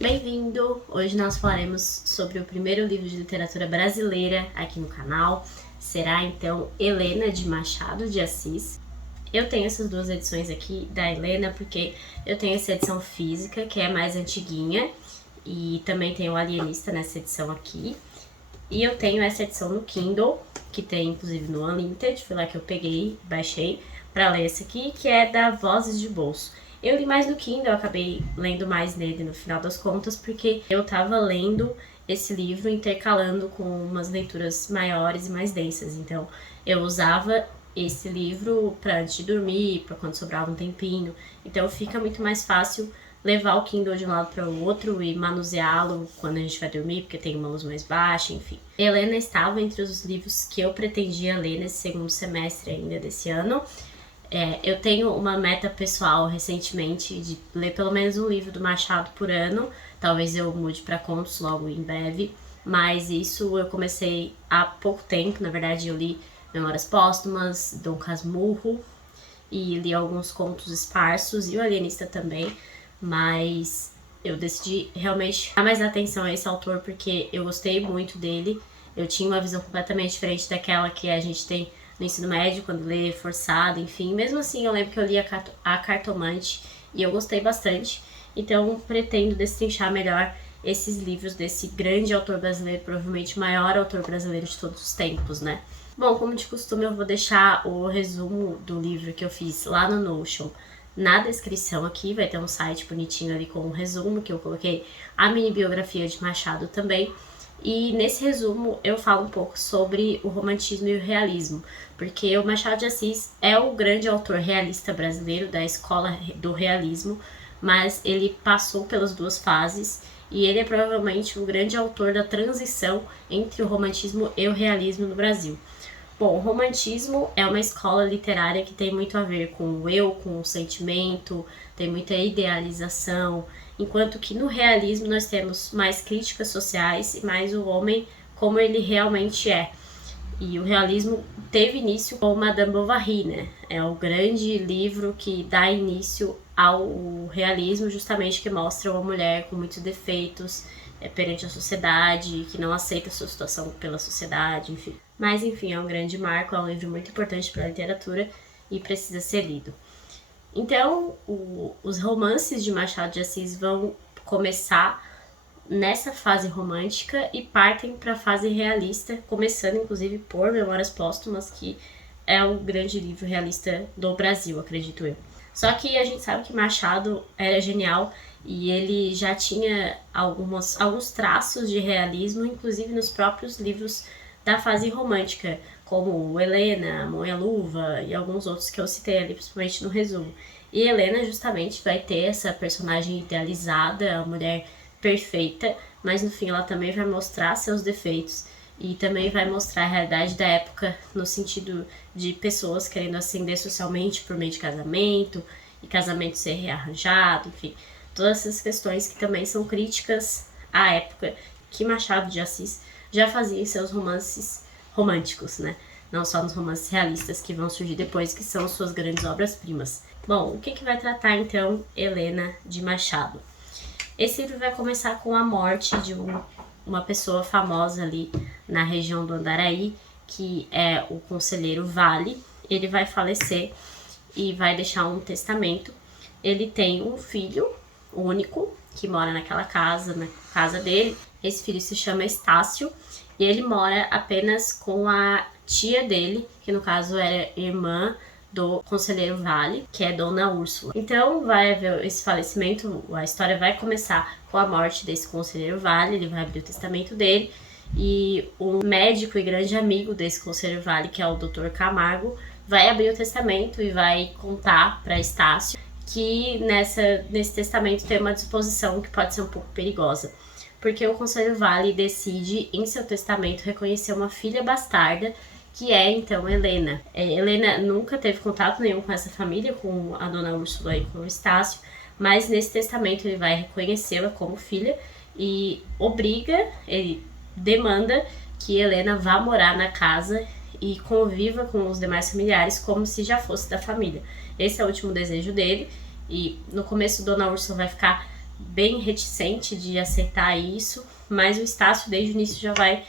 Bem-vindo! Hoje nós falaremos sobre o primeiro livro de literatura brasileira aqui no canal. Será então Helena de Machado de Assis. Eu tenho essas duas edições aqui da Helena porque eu tenho essa edição física, que é mais antiguinha, e também tenho o Alienista nessa edição aqui. E eu tenho essa edição no Kindle, que tem inclusive no Unlimited, foi lá que eu peguei, baixei para ler essa aqui, que é da Vozes de Bolso. Eu li mais no Kindle, eu acabei lendo mais nele no final das contas, porque eu tava lendo esse livro intercalando com umas leituras maiores e mais densas. Então, eu usava esse livro para antes de dormir, para quando sobrava um tempinho. Então, fica muito mais fácil levar o Kindle de um lado para o outro e manuseá-lo quando a gente vai dormir, porque tem uma luz mais baixa, enfim. Helena estava entre os livros que eu pretendia ler nesse segundo semestre ainda desse ano. Eu tenho uma meta pessoal recentemente de ler pelo menos um livro do Machado por ano. Talvez eu mude para contos logo em breve, mas isso eu comecei há pouco tempo. Na verdade, eu li Memórias Póstumas, Dom Casmurro e li alguns contos esparsos e o Alienista também, mas eu decidi realmente dar mais atenção a esse autor porque eu gostei muito dele. Eu tinha uma visão completamente diferente daquela que a gente tem no ensino médio, quando lê forçado, enfim. Mesmo assim, eu lembro que eu li a Cartomante e eu gostei bastante. Então, pretendo destrinchar melhor esses livros desse grande autor brasileiro, provavelmente o maior autor brasileiro de todos os tempos, né? Bom, como de costume, eu vou deixar o resumo do livro que eu fiz lá no Notion na descrição aqui. Vai ter um site bonitinho ali com um resumo, que eu coloquei a mini biografia de Machado também. E nesse resumo eu falo um pouco sobre o romantismo e o realismo, porque o Machado de Assis é o grande autor realista brasileiro da escola do realismo, mas ele passou pelas duas fases e ele é provavelmente o grande autor da transição entre o romantismo e o realismo no Brasil. Bom, o romantismo é uma escola literária que tem muito a ver com o eu, com o sentimento, tem muita idealização, enquanto que no realismo nós temos mais críticas sociais e mais o homem como ele realmente é. E o realismo teve início com Madame Bovary, né? É o grande livro que dá início ao realismo, justamente que mostra uma mulher com muitos defeitos perante a sociedade, que não aceita a sua situação pela sociedade, enfim. Mas enfim, é um grande marco, é um livro muito importante para a literatura e precisa ser lido. Então, os romances de Machado de Assis vão começar nessa fase romântica e partem para a fase realista, começando inclusive por Memórias Póstumas, que é o grande livro realista do Brasil, acredito eu. Só que a gente sabe que Machado era genial e ele já tinha alguns traços de realismo, inclusive nos próprios livros da fase romântica, como Helena, Mão e a Luva e alguns outros que eu citei ali, principalmente no resumo. E Helena justamente vai ter essa personagem idealizada, a mulher perfeita, mas no fim ela também vai mostrar seus defeitos e também vai mostrar a realidade da época no sentido de pessoas querendo ascender socialmente por meio de casamento e casamento ser rearranjado, enfim, todas essas questões que também são críticas à época que Machado de Assis já fazia em seus romances românticos, né? Não só nos romances realistas que vão surgir depois, que são suas grandes obras-primas. Bom, o que vai tratar então Helena de Machado? Esse livro vai começar com a morte de uma pessoa famosa ali na região do Andaraí, que é o conselheiro Vale. Ele vai falecer e vai deixar um testamento. Ele tem um filho único que mora naquela casa, na casa dele. Esse filho se chama Estácio e ele mora apenas com a tia dele, que no caso era irmã do conselheiro Vale, que é Dona Úrsula. Então vai haver esse falecimento, a história vai começar com a morte desse conselheiro Vale, ele vai abrir o testamento dele, e o médico e grande amigo desse conselheiro Vale, que é o Dr. Camargo, vai abrir o testamento e vai contar para Estácio que nesse testamento tem uma disposição que pode ser um pouco perigosa, porque o conselheiro Vale decide em seu testamento reconhecer uma filha bastarda, que é então Helena. Helena nunca teve contato nenhum com essa família, com a Dona Úrsula e com o Estácio, mas nesse testamento ele vai reconhecê-la como filha e ele demanda que Helena vá morar na casa e conviva com os demais familiares como se já fosse da família. Esse é o último desejo dele, e no começo Dona Úrsula vai ficar bem reticente de aceitar isso, mas o Estácio desde o início já vai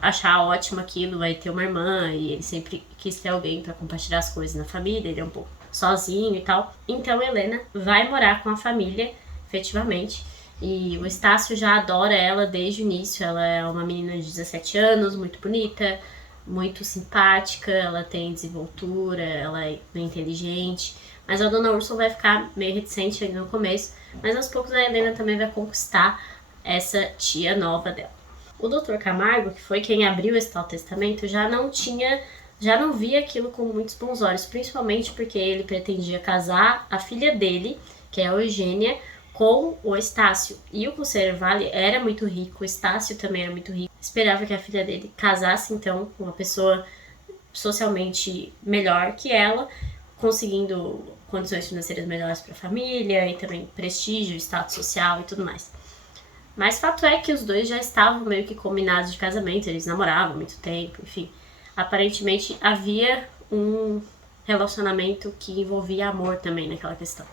achar ótimo aquilo, vai ter uma irmã e ele sempre quis ter alguém para compartilhar as coisas na família, ele é um pouco sozinho e tal. Então Helena vai morar com a família, efetivamente, e o Estácio já adora ela desde o início. Ela é uma menina de 17 anos, muito bonita, muito simpática, ela tem desenvoltura, ela é inteligente, mas a Dona Úrsula vai ficar meio reticente ali no começo, mas aos poucos a Helena também vai conquistar essa tia nova dela. O Dr. Camargo, que foi quem abriu esse tal testamento, já não via aquilo com muitos bons olhos, principalmente porque ele pretendia casar a filha dele, que é a Eugênia, com o Estácio. E o Conselheiro Vale era muito rico, o Estácio também era muito rico. Esperava que a filha dele casasse, então, com uma pessoa socialmente melhor que ela, conseguindo condições financeiras melhores para a família e também prestígio, status social e tudo mais. Mas fato é que os dois já estavam meio que combinados de casamento, eles namoravam há muito tempo, enfim. Aparentemente havia um relacionamento que envolvia amor também naquela questão.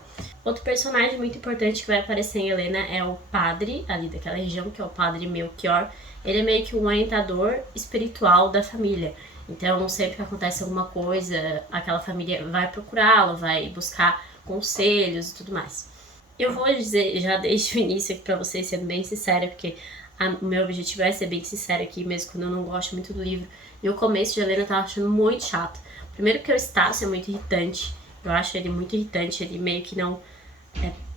Outro personagem muito importante que vai aparecer em Helena é o padre ali daquela região, que é o padre Melchior. Ele é meio que um orientador espiritual da família. Então, sempre que acontece alguma coisa, aquela família vai procurá-lo, vai buscar conselhos e tudo mais. Eu vou dizer já desde o início aqui pra vocês, sendo bem sincera, porque o meu objetivo é ser bem sincera aqui, mesmo quando eu não gosto muito do livro. E o começo de Helena eu tava achando muito chato. Primeiro porque o Estácio é muito irritante. Eu acho ele muito irritante, ele meio que não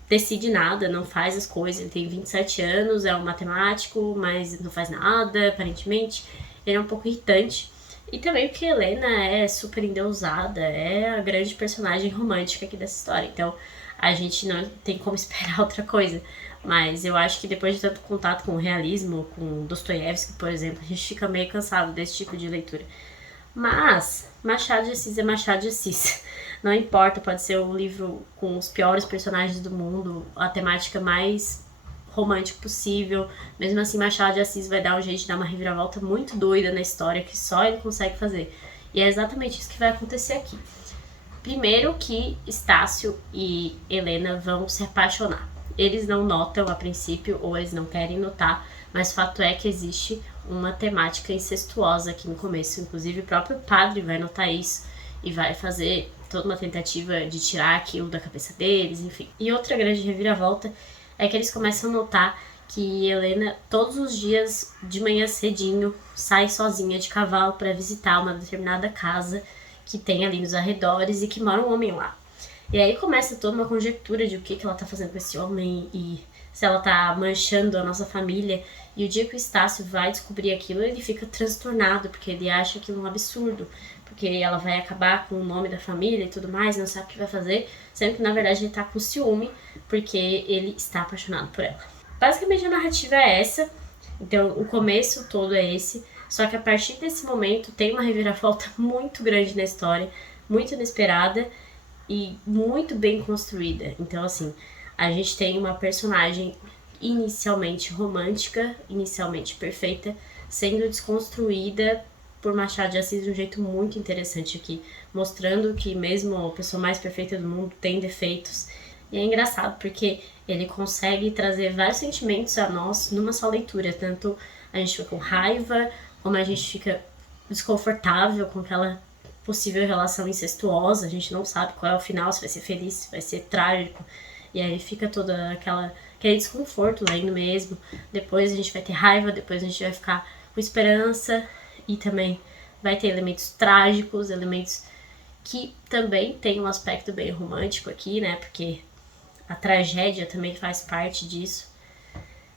decide nada, não faz as coisas. Ele tem 27 anos, é um matemático, mas não faz nada, aparentemente. Ele é um pouco irritante. E também porque Helena é super endeusada, é a grande personagem romântica aqui dessa história. Então, a gente não tem como esperar outra coisa. Mas eu acho que depois de tanto contato com o realismo, com Dostoiévski, por exemplo, a gente fica meio cansado desse tipo de leitura. Mas Machado de Assis é Machado de Assis. Não importa, pode ser o livro com os piores personagens do mundo, a temática mais romântica possível. Mesmo assim, Machado de Assis vai dar um jeito de dar uma reviravolta muito doida na história que só ele consegue fazer. E é exatamente isso que vai acontecer aqui. Primeiro que Estácio e Helena vão se apaixonar. Eles não notam a princípio, ou eles não querem notar, mas fato é que existe uma temática incestuosa aqui no começo. Inclusive o próprio padre vai notar isso e vai fazer toda uma tentativa de tirar aquilo da cabeça deles, enfim. E outra grande reviravolta é que eles começam a notar que Helena, todos os dias de manhã cedinho, sai sozinha de cavalo para visitar uma determinada casa que tem ali nos arredores e que mora um homem lá. E aí começa toda uma conjectura de o que ela tá fazendo com esse homem e se ela tá manchando a nossa família. E o dia que o Estácio vai descobrir aquilo, ele fica transtornado, porque ele acha aquilo um absurdo, porque ela vai acabar com o nome da família e tudo mais, não sabe o que vai fazer, sendo que na verdade ele tá com ciúme, porque ele está apaixonado por ela. Basicamente a narrativa é essa, então o começo todo é esse, só que a partir desse momento tem uma reviravolta muito grande na história, muito inesperada e muito bem construída. Então assim, a gente tem uma personagem inicialmente romântica, inicialmente perfeita, sendo desconstruída por Machado de Assis de um jeito muito interessante aqui, mostrando que mesmo a pessoa mais perfeita do mundo tem defeitos. E é engraçado porque ele consegue trazer vários sentimentos a nós numa só leitura, tanto a gente fica com raiva, como a gente fica desconfortável com aquela possível relação incestuosa, a gente não sabe qual é o final, se vai ser feliz, se vai ser trágico, e aí fica toda aquele desconforto lendo mesmo. Depois a gente vai ter raiva, depois a gente vai ficar com esperança, e também vai ter elementos trágicos, elementos que também tem um aspecto bem romântico aqui, né, porque a tragédia também faz parte disso,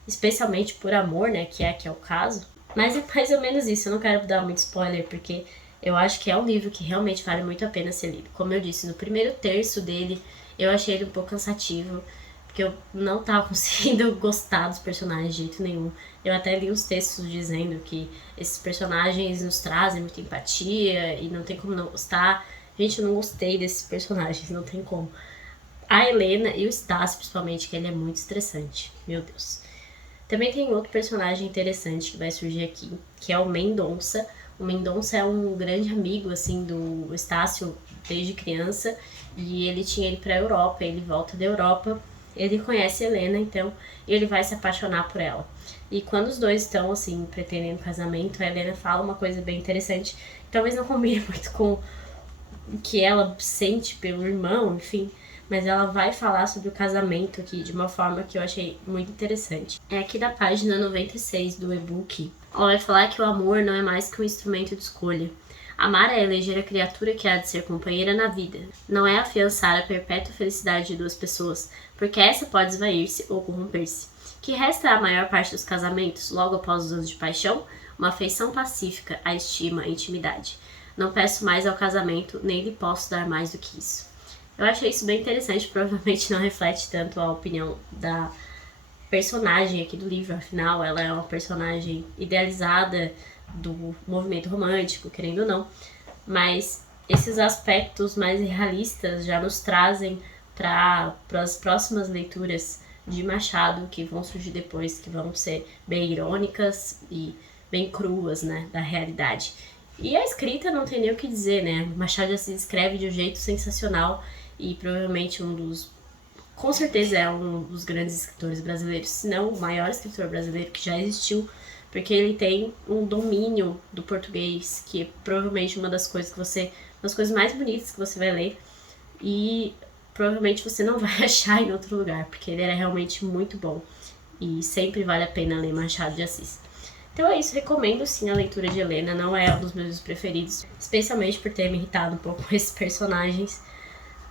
especialmente por amor, né, que é o caso. Mas é mais ou menos isso, eu não quero dar muito spoiler, porque eu acho que é um livro que realmente vale muito a pena ser lido. Como eu disse, no primeiro terço dele, eu achei ele um pouco cansativo, porque eu não tava conseguindo gostar dos personagens de jeito nenhum. Eu até li uns textos dizendo que esses personagens nos trazem muita empatia e não tem como não gostar. Gente, eu não gostei desses personagens, não tem como. A Helena e o Estácio, principalmente, que ele é muito estressante. Meu Deus. Também tem outro personagem interessante que vai surgir aqui, que é o Mendonça. O Mendonça é um grande amigo, assim, do Estácio desde criança. E ele tinha ido pra Europa, ele volta da Europa ele conhece Helena, então ele vai se apaixonar por ela. E quando os dois estão, assim, pretendendo casamento, a Helena fala uma coisa bem interessante, talvez não combine muito com o que ela sente pelo irmão, enfim, mas ela vai falar sobre o casamento aqui de uma forma que eu achei muito interessante. É aqui da página 96 do e-book. Ela vai falar que o amor não é mais que um instrumento de escolha. Amar é eleger a criatura que há de ser companheira na vida. Não é afiançar a perpétua felicidade de duas pessoas, porque essa pode esvair-se ou corromper-se. Que resta à maior parte dos casamentos, logo após os anos de paixão? Uma afeição pacífica, a estima, a intimidade. Não peço mais ao casamento, nem lhe posso dar mais do que isso. Eu achei isso bem interessante, provavelmente não reflete tanto a opinião da personagem aqui do livro, afinal ela é uma personagem idealizada do movimento romântico, querendo ou não, mas esses aspectos mais realistas já nos trazem para as próximas leituras de Machado que vão surgir depois, que vão ser bem irônicas e bem cruas, né, da realidade. E a escrita não tem nem o que dizer, né? Machado de Assis escreve de um jeito sensacional e provavelmente com certeza é um dos grandes escritores brasileiros, se não o maior escritor brasileiro que já existiu, porque ele tem um domínio do português, que é provavelmente uma das coisas mais bonitas que você vai ler, e provavelmente você não vai achar em outro lugar, porque ele era realmente muito bom, e sempre vale a pena ler Machado de Assis. Então é isso, recomendo sim a leitura de Helena, não é um dos meus preferidos, especialmente por ter me irritado um pouco com esses personagens,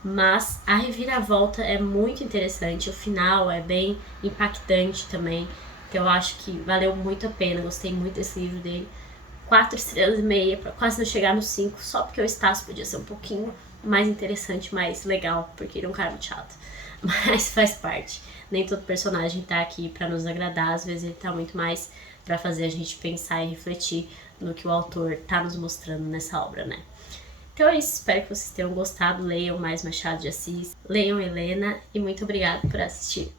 mas a reviravolta é muito interessante, o final é bem impactante também, então eu acho que valeu muito a pena, gostei muito desse livro dele. 4 estrelas e meia, pra quase não chegar no 5, só porque o Estácio podia ser um pouquinho mais interessante, mais legal, porque ele é um cara muito chato, mas faz parte. Nem todo personagem tá aqui pra nos agradar, às vezes ele tá muito mais pra fazer a gente pensar e refletir no que o autor tá nos mostrando nessa obra, né? Então é isso, espero que vocês tenham gostado, leiam mais Machado de Assis, leiam Helena e muito obrigada por assistir.